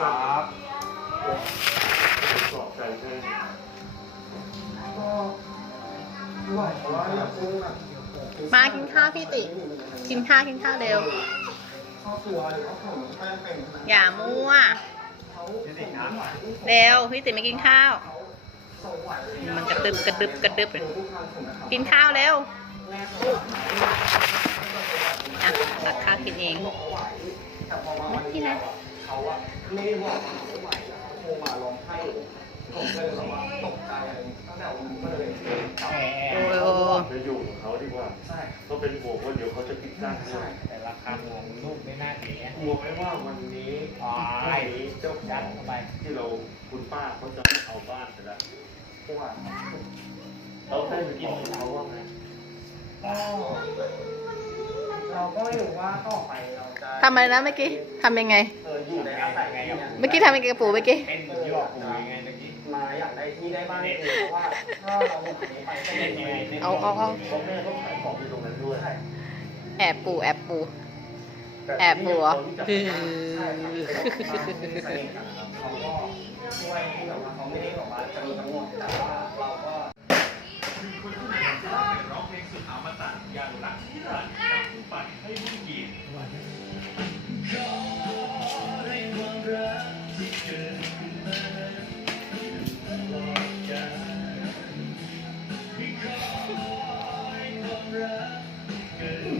ครับสอบใจใช่ก็ไหวเพราะว่าอยากซื้อแบบมากินข้าวพี่ติ กินข้าวกินข้าวเร็วอบครัวหรือว่าผมแป้งเป็นอย่ามั่วเร็วพี่ติไม่กินข้าว มันกระดึบกระดึบกระดึบเลยกินข้าวเร็วตักข้าวกินเองไม่พอมาวันกินนี้อะ เขาอะไม่ได้บอกว่าไม่ไหวแล้วเขาโทรมาร้องไห้ผมก็เลยแบบว่าตกใจอะไรตั้งแต่วันนี้ก็เลยกลับโอ้ยโอ้ไปอยู่กับเขาดีกว่าใช่ก็เป็นห่วงว่าเดี๋ยวเขาจะคิดสั้นด้ใช่วยแต่ราคาหมวงลูกไม่น่าเสียกลัวไหมว่าวันนี้อ๋อวันนี้เจ้าขยัอดงเข้าไปที่เราคุณป้าเขาจะเอาบ้านไปแล้วปวดเราได้ไปกินเขาว่าไงก็ เราก็ไม่รู้ว่าต่อไปเราจะทำอะไรนะเมื่อกี้ทำยังไง เอออยู่ในอาศัยไงเมื่อกี้ทำยังไงกับปู่เมื่อกี้ เป็นเหมือนที่บอกกูยังไงตะกี้มาอยากได้ที่ได้บ้านเองเพราะว่าถ้าเราหมดอันนี้ไปก็เล่ไม่นมียังไงเอาเอาเอาเพราะแม่เขาขายของอยู่ตรงนั้นด้วยใช่แอบปู่ แอบปู่แต่แอบปู่เหรอ ที่ฮืนี่อใช่ครับเขาก็ช่วยที่แบบว่าเขาไม่ได้บอกว่าจะมีทั้งหมดแต่ว่าเราก็ร้องเพลงสุ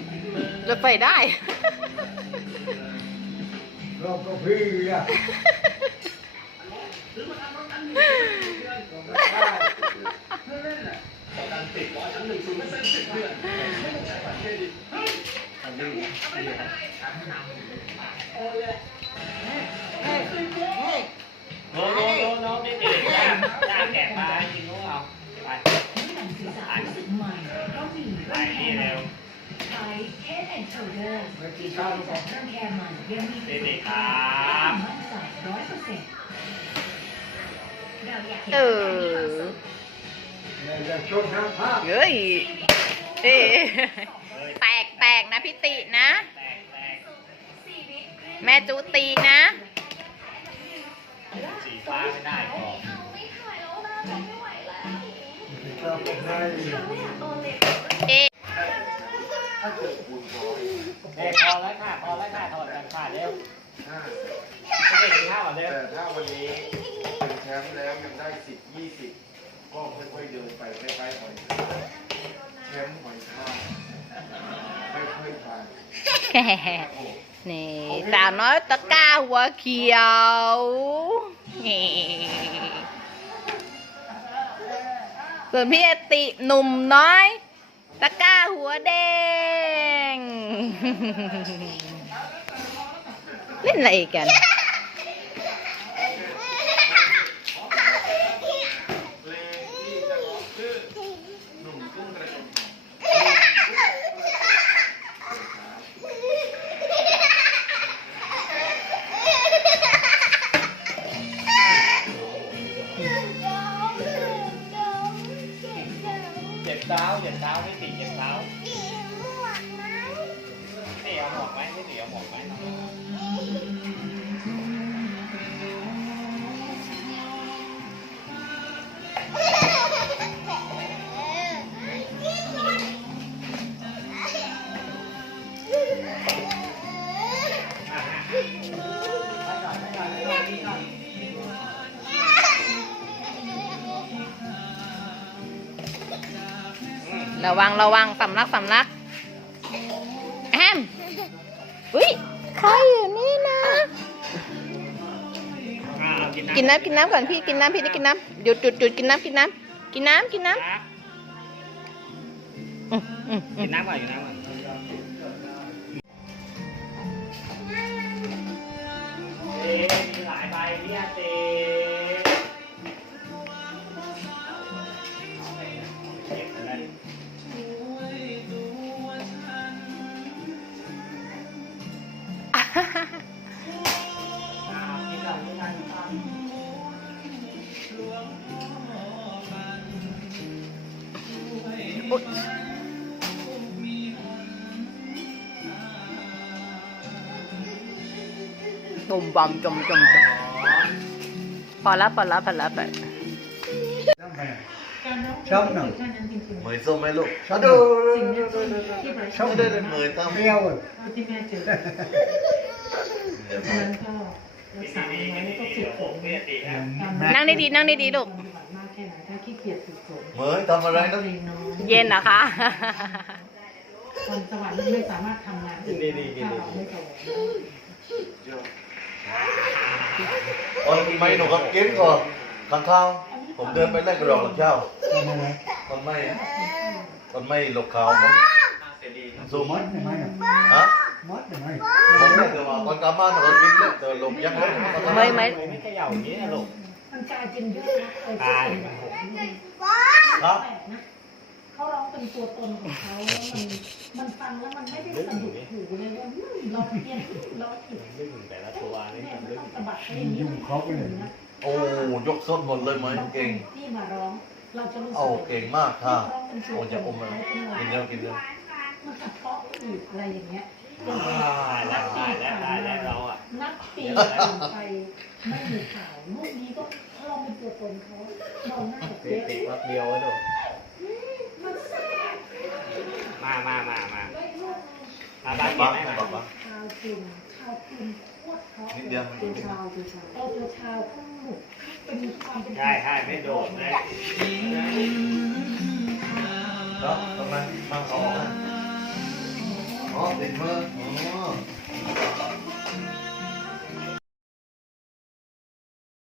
ดอ มตะอย่างรักที่รักผู้ปั่นให้ผู้หญิงรถไฟได้เราก็พี่อะเฮ้ยเฮ้ยโน้โน้โน้โน้ไม่เด็กย่าย่าแกะปลากินนู้เอาไปหนังศีรษะสุดใหม่ก็มีไปรังแคนี่เร็วใช้ Head and Shoulders ที่ช่วยจัดรังแคมันยังมีเด็กๆครับมั่นใจร้อยเปอร์เซ็นต์เราอยากเห็นเอออย่าชนห้ามพลาด เฮ้ยเอ๊ะแตกแตกนะพี่ตินะแตกแตกแม่จูตีนะสีฟ้าไม่ได้ก่อนเอ๊ะถ้าเกิดคุณน้อยเด็กพอแล้วค่ะพอแล้วค่ะถอดกันค่ะเร็วห้าไม่ได้กินข้าวก่อนเร็วแต่ถ้าวันนี้เป็นแชมป์แล้วยังได้สิบยี่สิบ ก็ค่อยๆเดินไปใกล้ๆหอยทากแชมป์หอยทากค่อยๆไปนี่สาวน้อยตะก้าหัวเขียวนี่ส่วนพี่อติหนุ่มน้อย ตะก้าหัวแดง เล่นอะไรกัน เจ็บเท้าเจ็บเท้าไม่ติเจ็บเท้าไม่เอาหมวกไหมไม่ติเอาหมวกไหม ระวังระวังสำลักสำลักแอมอุ้ยใครอยู่นี่นะ อ่าเอากินน้ำกินน้ำกินน้ำก่อนพี่กินน้ำพี่ได้กินน้ำหยุดหยุดหยุดกินน้ำกินน้ำกินน้ำกินน้ำอืมอืมอืกิมนน้ำก่อนกินน้ำก่อนเอ๊ะมีหลายใบเนี่ยเจ๊ บุ่มบอมจมจมจมพอแล้วพอแล้วพอแล้วไป Sống nè เหมยส้มไหมลูก Sống ดู nè ส้มได้เหมยต้ม Heo rồi ที่แม่เจอนั้นก็รักษาไว้ก็ฝึกฝนนั่งดีๆนั่งดีๆลูกปฏิบัติมากแค่ไหนถ้าขี้เกียจฝึกฝนเหมยทำอะไรนะเองน้อยเย็นนะคะ วันสวรรค์ไม่สามารถทำงานเองได้ถ้าเราไม่สวรรค์ อ๋อไม่หนูกับกินก่อนข้างข้าวผมเดินไปเล่นกระดองหลังเช้า Con này này ต้นไม้ต้นไม้หลบขาวมันซูม Mất này mày nè ฮะ Mất này mày ผมไม่เคยมาคนกลับมาหนูก็กินเลยเจอลมยักษ์เลยไม่ไม่ไม่เขย่าอย่างนี้นะลูกมันกลายเป็นยุคนะเออตายแปลมันหกครับกนะเขาร้องเป็นตัวตนของเขาแล้วมันมันฟังแล้วมันไม่ได้สะดุดหูเลยว่าอืมเราเพี้ยนเราผิดลึ่งแต่ละตัว บัดไปอย่างนี้มันเข้าไปเลยนะโอ้ยกส้นหมดเลยไหมเก่งที่มาร้องเราจะรู้สึกโอ้เก่งมากค่ะร้องเป็นตัวโอ้จะอมเลยกินเร็วกินเร็วมันเฉพาะอีกอะไรอย่างเงี้ยได้แล้วได้แล้วได้แล้วเราอะนับปีผ่านไปไม่มีข่าวลูกนี้ก็เราเป็นตัวตนเขาเราหน้าติเป๊ะดติดวัดเดียวไว้ลูกมันแซ่บมามามามาไม่รู้มาบ้านปั๊บแม่ปั๊บมาปั๊บชาวกรุงชาวกรุงโคตรเพราะนิด เดียวตัวชาวตัวชาวเอาตัวชาวข้าเป็นความเป็นใช่ใช่ไม่โดดนะแล้วทำไมมาเอาออกอ๋อติดมืออ๋อ